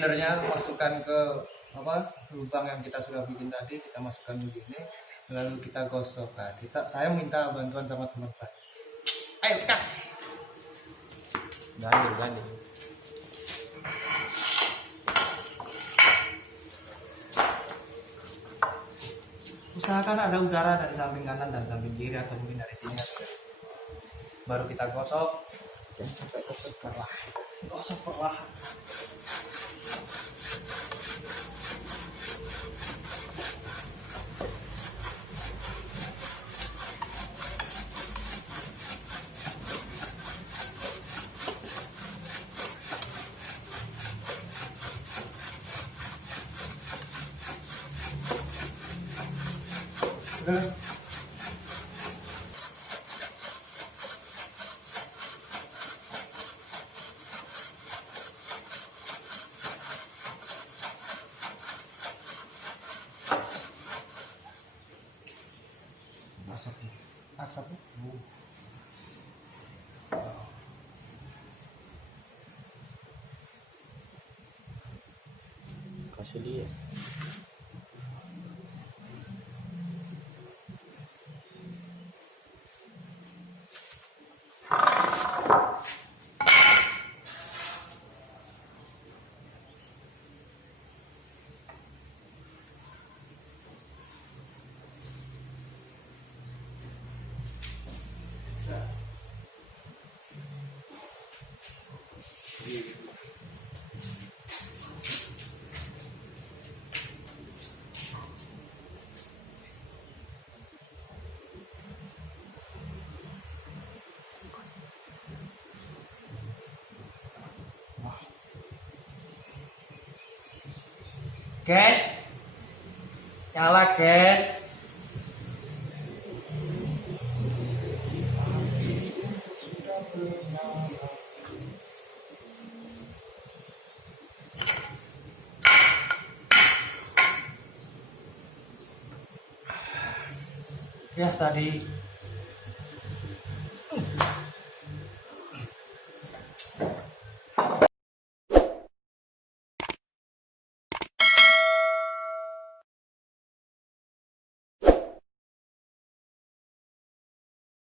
cleanernya masukkan ke lubang yang kita sudah bikin tadi, kita masukkan begini, lalu kita gosok. Nah, saya minta bantuan sama teman saya. Ayo kas. Ganti. Usahakan ada udara dari samping kanan dan samping kiri, atau mungkin dari sini atau dari sini. Baru kita gosok. Jangan sampai gosok perlahan. Gosok perlahan. Asapnya. Kasih dia. Guys, nyala guys. Ya tadi